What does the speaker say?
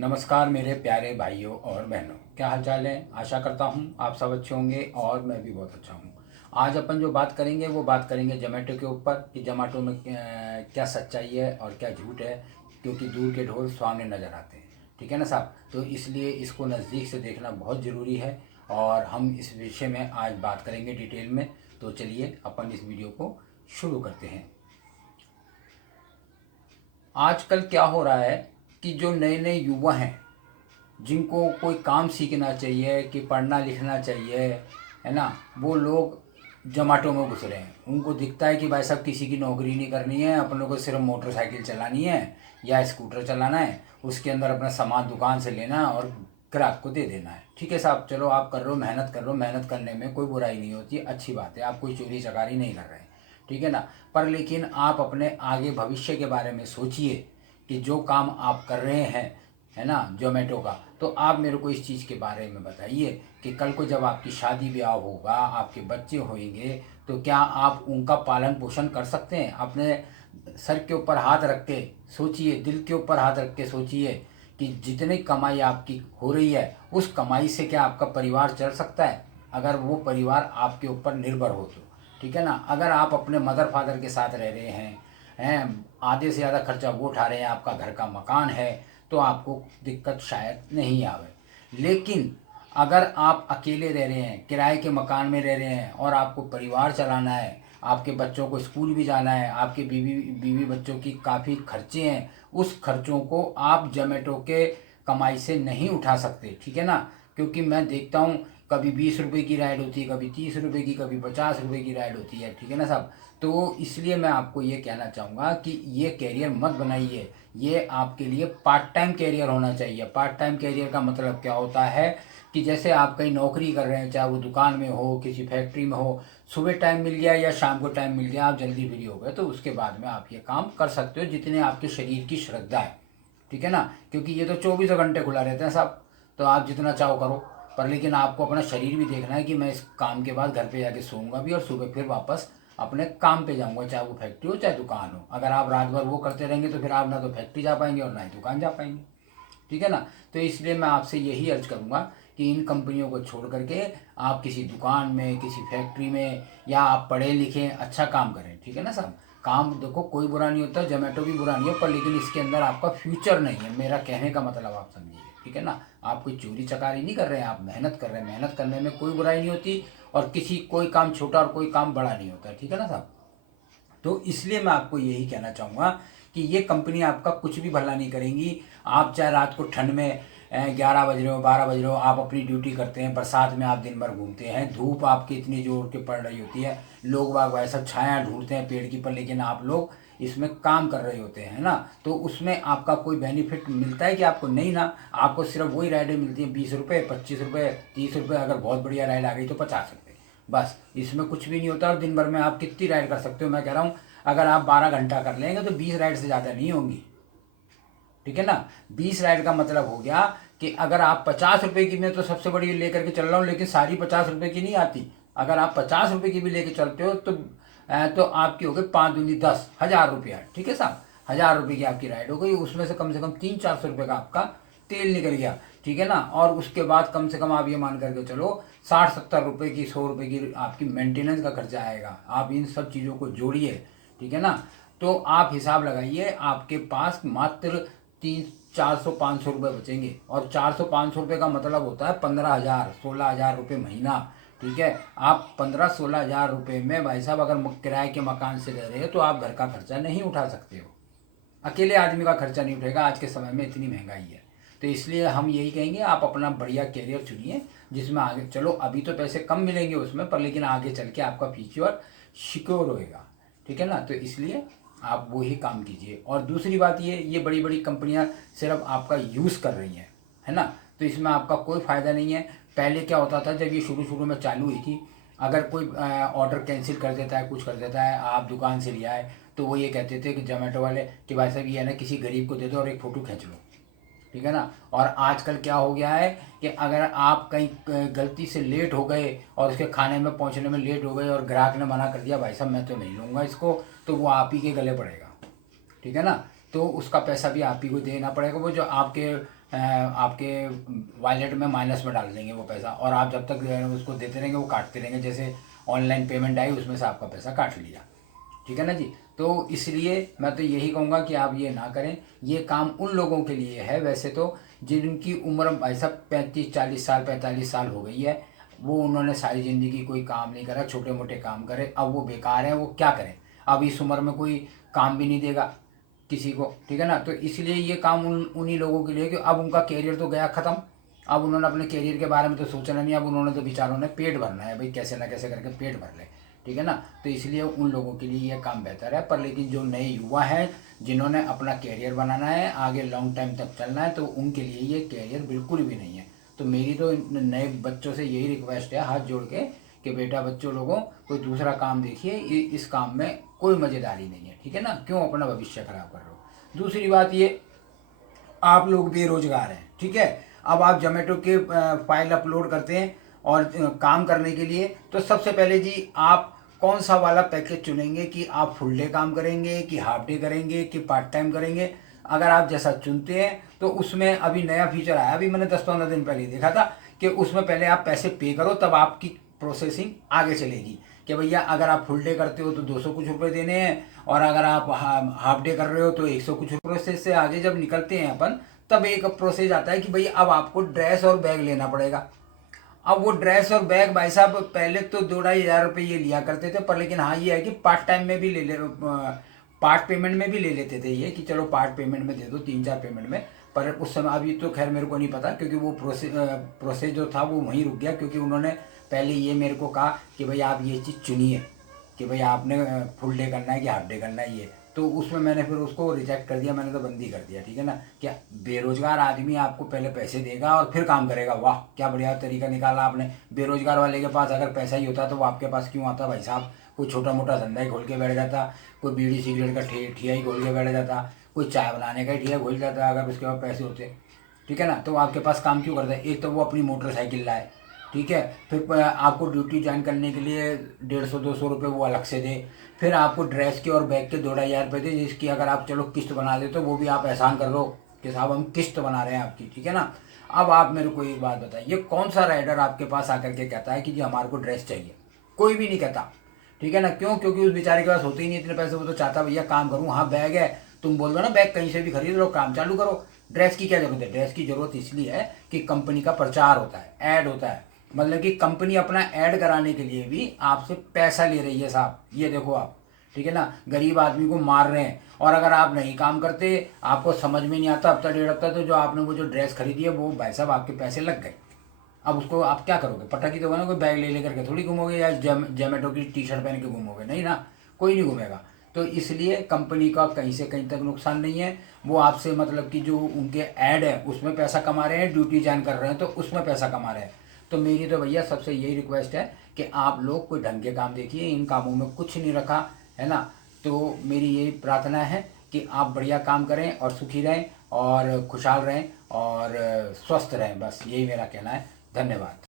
नमस्कार मेरे प्यारे भाइयों और बहनों, क्या हाल चाल है। आशा करता हूँ आप सब अच्छे होंगे और मैं भी बहुत अच्छा हूँ। आज अपन जो बात करेंगे वो बात करेंगे जोमेटो के ऊपर कि जोमेटो में क्या सच्चाई है और क्या झूठ है, क्योंकि दूर के ढोल सामने नज़र आते हैं। ठीक है ना साहब, तो इसलिए इसको नज़दीक से देखना बहुत ज़रूरी है और हम इस विषय में आज बात करेंगे डिटेल में। तो चलिए अपन इस वीडियो को शुरू करते हैं। आजकल क्या हो रहा है कि जो नए नए युवा हैं, जिनको कोई काम सीखना चाहिए कि पढ़ना लिखना चाहिए, है ना, वो लोग जोमेटो में घुस रहे हैं। उनको दिखता है कि भाई साहब किसी की नौकरी नहीं करनी है, अपनों को सिर्फ मोटरसाइकिल चलानी है या स्कूटर चलाना है, उसके अंदर अपना सामान दुकान से लेना है और ग्राहक को दे देना है। ठीक है साहब, चलो आप कर रहे हो, मेहनत कर रहे हो, मेहनत करने में कोई बुराई नहीं होती, अच्छी बात है, आप कोई चोरी चकारी नहीं कर रहे हैं। ठीक है ना, पर लेकिन आप अपने आगे भविष्य के बारे में सोचिए कि जो काम आप कर रहे हैं, है ना, जोमेटो का, तो आप मेरे को इस चीज़ के बारे में बताइए कि कल को जब आपकी शादी ब्याह होगा, आपके बच्चे होंगे, तो क्या आप उनका पालन पोषण कर सकते हैं। अपने सर के ऊपर हाथ रख के सोचिए, दिल के ऊपर हाथ रख के सोचिए कि जितनी कमाई आपकी हो रही है उस कमाई से क्या आपका परिवार चल सकता है, अगर वो परिवार आपके ऊपर निर्भर हो तो। ठीक है ना, अगर आप अपने मदर फादर के साथ रह रहे हैं आधे से ज़्यादा खर्चा वो उठा रहे हैं, आपका घर का मकान है, तो आपको दिक्कत शायद नहीं आवे। लेकिन अगर आप अकेले रह रहे हैं, किराए के मकान में रह रहे हैं और आपको परिवार चलाना है, आपके बच्चों को स्कूल भी जाना है, आपके बीवी बीवी बच्चों की काफ़ी खर्चे हैं, उस खर्चों को आप जोमेटो के कमाई से नहीं उठा सकते। ठीक है ना, क्योंकि मैं देखता हूँ कभी 20 रुपये की राइड होती है, कभी 30 रुपये की, कभी 50 रुपये की राइड होती है। ठीक है ना साहब, तो इसलिए मैं आपको ये कहना चाहूँगा कि ये कैरियर मत बनाइए, ये आपके लिए पार्ट टाइम कैरियर होना चाहिए। पार्ट टाइम कैरियर का मतलब क्या होता है कि जैसे आप कहीं नौकरी कर रहे हैं, चाहे वो दुकान में हो, किसी फैक्ट्री में हो, सुबह टाइम मिल गया या शाम को टाइम मिल गया, आप जल्दी फ्री हो गए, तो उसके बाद में आप ये काम कर सकते हो जितने आपके शरीर की श्रद्धा है। ठीक है ना, क्योंकि ये तो 24 घंटे खुला रहता है साहब, तो आप जितना चाहो करो, पर लेकिन आपको अपना शरीर भी देखना है कि मैं इस काम के बाद घर पे जाके सोऊंगा भी और सुबह फिर वापस अपने काम पे जाऊंगा, चाहे वो फैक्ट्री हो चाहे दुकान हो। अगर आप रात भर वो करते रहेंगे तो फिर आप ना तो फैक्ट्री जा पाएंगे और ना ही दुकान जा पाएंगे। ठीक है ना, तो इसलिए मैं आपसे यही अर्ज करूँगा कि इन कंपनियों को छोड़ करके आप किसी दुकान में, किसी फैक्ट्री में, या आप पढ़े लिखें, अच्छा काम करें। ठीक है ना साहब, काम देखो कोई बुरा नहीं होता, जोमेटो भी बुरा नहीं है, पर लेकिन इसके अंदर आपका फ्यूचर नहीं है, मेरा कहने का मतलब आप समझिए। ठीक है ना, आप कोई चोरी चकारी नहीं कर रहे हैं, आप मेहनत कर रहे हैं, मेहनत करने में कोई बुराई नहीं होती, और किसी कोई काम छोटा और कोई काम बड़ा नहीं होता। ठीक है ना साहब, तो इसलिए मैं आपको यही कहना चाहूँगा कि ये कंपनी आपका कुछ भी भला नहीं करेंगी। आप चाहे रात को ठंड में 11 बज रहे हो, 12 बज रहे हो, आप अपनी ड्यूटी करते हैं, बरसात में आप दिन भर घूमते हैं, धूप आपकी इतनी जोर के पड़ रही होती है, लोग बाग भाई सब छाया ढूंढते हैं पेड़ की, पर लेकिन आप लोग इसमें काम कर रहे होते हैं ना, तो उसमें आपका कोई बेनिफिट मिलता है कि आपको नहीं ना। आपको सिर्फ वही राइडें मिलती हैं, 20 रुपये, 25 रुपये, 30 रुपये, अगर बहुत बढ़िया राइड आ गई तो 50 रुपये, बस। इसमें कुछ भी नहीं होता, और दिन भर में आप कितनी राइड कर सकते हो, मैं कह रहा हूँ अगर आप 12 घंटा कर लेंगे तो 20 राइड से ज़्यादा नहीं होंगी। ठीक है ना, 20 राइड का मतलब हो गया कि अगर आप 50 रुपए की, मैं तो सबसे बड़ी लेकर के चल रहा हूँ, लेकिन सारी 50 रुपए की नहीं आती, अगर आप 50 रुपए की भी लेके चलते हो तो आपकी हो गई 5 दूनी 10, 1000 रुपया। ठीक है साहब, 1000 रुपये की आपकी राइड हो गई, उसमें से कम 300-400 रुपये का आपका तेल निकल गया। ठीक है ना, और उसके बाद कम से कम आप ये मान करके चलो 60-70 रुपये की, 100 रुपये की आपकी मेंटेनेंस का खर्चा आएगा। आप इन सब चीज़ों को जोड़िए। ठीक है ना, तो आप हिसाब लगाइए, आपके पास मात्र 300-400-500 रुपये बचेंगे, और 400-500 रुपये का मतलब होता है 15,000-16,000 रुपये महीना। ठीक है, आप 15-16 हज़ार रुपये में भाई साहब अगर किराए के मकान से रह रहे हो तो आप घर का खर्चा नहीं उठा सकते हो, अकेले आदमी का खर्चा नहीं उठेगा, आज के समय में इतनी महंगाई है। तो इसलिए हम यही कहेंगे, आप अपना बढ़िया कैरियर चुनिए जिसमें आगे चलो, अभी तो पैसे कम मिलेंगे उसमें, पर लेकिन आगे चल के आपका फ्यूचर सिक्योर होएगा। ठीक है ना, तो इसलिए आप वो ही काम कीजिए। और दूसरी बात ये बड़ी बड़ी कंपनियां सिर्फ आपका यूज़ कर रही हैं, है ना, तो इसमें आपका कोई फ़ायदा नहीं है। पहले क्या होता था, जब ये शुरू शुरू में चालू हुई थी, अगर कोई ऑर्डर कैंसिल कर देता है, कुछ कर देता है, आप दुकान से ले आए, तो वो ये कहते थे कि जोमेटो वाले कि भाई साहब ये है ना, किसी गरीब को दे दो और एक फ़ोटो खींच लो। ठीक है ना, और आजकल क्या हो गया है कि अगर आप कहीं गलती से लेट हो गए और उसके खाने में पहुंचने में लेट हो गए और ग्राहक ने मना कर दिया, भाई साहब मैं तो नहीं लूँगा इसको, तो वो आप ही के गले पड़ेगा। ठीक है ना, तो उसका पैसा भी आप ही को देना पड़ेगा, वो जो आपके आपके वॉलेट में माइनस में डाल देंगे वो पैसा, और आप जब तक उसको देते रहेंगे वो काटते रहेंगे। जैसे ऑनलाइन पेमेंट आई उसमें से आपका पैसा काट लिया, ठीक है ना जी। तो इसलिए मैं तो यही कहूँगा कि आप ये ना करें। ये काम उन लोगों के लिए है वैसे तो जिनकी उम्र भाई साहब 35-40 साल 45 साल हो गई है। वो उन्होंने सारी ज़िंदगी कोई काम नहीं करा, छोटे मोटे काम करे, अब वो बेकार हैं, वो क्या करें। अब इस उम्र में कोई काम भी नहीं देगा किसी को, ठीक है ना। तो इसलिए ये काम उन्हीं लोगों के लिए कि अब उनका कैरियर तो गया ख़त्म। अब उन्होंने अपने कैरियर के बारे में तो सोचना नहीं, अब उन्होंने तो बेचारों ने पेट भरना है भाई, कैसे ना कैसे करके पेट भर ले, ठीक है ना। तो इसलिए उन लोगों के लिए ये काम बेहतर है। पर लेकिन जो नए युवा हैं जिन्होंने अपना कैरियर बनाना है, आगे लॉन्ग टाइम तक चलना है, तो उनके लिए ये कैरियर बिल्कुल भी नहीं है। तो मेरी तो नए बच्चों से यही रिक्वेस्ट है हाथ जोड़ के कि बेटा बच्चों लोगों कोई दूसरा काम देखिए, इस काम में कोई मज़ेदारी नहीं है, ठीक है ना। क्यों अपना भविष्य खराब कर रहे हो। दूसरी बात ये, आप लोग बेरोजगार हैं, ठीक है। अब आप जोमेटो के फाइल अपलोड करते हैं और काम करने के लिए, तो सबसे पहले जी आप कौन सा वाला पैकेज चुनेंगे कि आप फुल डे काम करेंगे कि हाफ डे करेंगे कि पार्ट टाइम करेंगे। अगर आप जैसा चुनते हैं तो उसमें अभी नया फीचर आया, अभी मैंने 10-15 दिन पहले देखा था कि उसमें पहले आप पैसे पे करो तब आपकी प्रोसेसिंग आगे चलेगी। कि भैया अगर आप फुल डे करते हो तो 200 कुछ रुपये देने हैं, और अगर आप हाफ डे कर रहे हो तो 100 कुछ। प्रोसेस से आगे जब निकलते हैं अपन, तब एक प्रोसेस आता है कि भैया अब आपको ड्रेस और बैग लेना पड़ेगा। अब वो ड्रेस और बैग भाई साहब पहले तो 2-2.5 हज़ार रुपये ये लिया करते थे, पर लेकिन हाँ ये है कि पार्ट टाइम में भी ले पार्ट पेमेंट में भी ले लेते थे ये, कि चलो पार्ट पेमेंट में दे दो 3-4 पेमेंट में। पर उस समय अभी तो खैर मेरे को नहीं पता, क्योंकि वो प्रोसेस जो था वो वहीं रुक गया, क्योंकि उन्होंने पहले ये मेरे को कहा कि भाई आप ये चीज़ चुनिए कि भाई आपने फुल डे करना है कि हाफ डे करना है ये। तो उसमें मैंने फिर उसको रिजेक्ट कर दिया, मैंने तो बंद ही कर दिया, ठीक है ना। क्या बेरोजगार आदमी आपको पहले पैसे देगा और फिर काम करेगा, वाह क्या बढ़िया तरीका निकाला आपने। बेरोजगार वाले के पास अगर पैसा ही होता तो वो आपके पास क्यों आता भाई साहब। कोई छोटा मोटा धंधा ही खोल के बैठ जाता, कोई बीड़ी सिगरेट का ठिया ही खोल के बैठ जाता, कोई चाय बनाने का ठिया खोल जाता अगर उसके पास पैसे होते, ठीक है ना। तो आपके पास काम क्यों करता है। एक तो वो अपनी मोटरसाइकिल लाए, ठीक है, फिर आपको ड्यूटी ज्वाइन करने के लिए 150-200 रुपये वो अलग से दे, फिर आपको ड्रेस के और बैग के 2-2.5 हज़ार रुपये दे, जिसकी अगर आप चलो किस्त बना दे तो वो भी आप एहसान कर दो कि साहब हम किस्त बना रहे हैं आपकी, ठीक है ना। अब आप मेरे को एक बात बताइए, कौन सा राइडर आपके पास आकर के कहता है कि जी हमारे को ड्रेस चाहिए। कोई भी नहीं कहता, ठीक है ना। क्यों, क्योंकि उस बेचारे के पास होते ही नहीं इतने पैसे। वो तो चाहता भैया काम करूँ, हाँ बैग है, तुम बोल दो ना बैग कहीं से भी खरीद लो, काम चालू करो। ड्रेस की क्या जरूरत है। ड्रेस की जरूरत इसलिए है कि कंपनी का प्रचार होता है, ऐड होता है, मतलब कि कंपनी अपना ऐड कराने के लिए भी आपसे पैसा ले रही है साहब, ये देखो आप, ठीक है ना। गरीब आदमी को मार रहे हैं, और अगर आप नहीं काम करते, आपको समझ में नहीं आता, हफ्ता 1.5 हफ्ता तो जो आपने वो जो ड्रेस खरीदी है वो भाई साहब आपके पैसे लग गए। अब उसको आप क्या करोगे, पटाखी तो ना, कोई बैग ले लेकर के थोड़ी घूमोगे, या जोमेटो की टी शर्ट पहन के घूमोगे, नहीं ना, कोई नहीं घूमेगा। तो इसलिए कंपनी का कहीं से कहीं तक नुकसान नहीं है। वो आपसे मतलब कि जो उनके ऐड है उसमें पैसा कमा रहे हैं, ड्यूटी ज्वाइन कर रहे हैं तो उसमें पैसा कमा रहे हैं। तो मेरी तो भैया सबसे यही रिक्वेस्ट है कि आप लोग कोई ढंग के काम देखिए, इन कामों में कुछ नहीं रखा है ना। तो मेरी यही प्रार्थना है कि आप बढ़िया काम करें और सुखी रहें और खुशहाल रहें और स्वस्थ रहें, बस यही मेरा कहना है। धन्यवाद।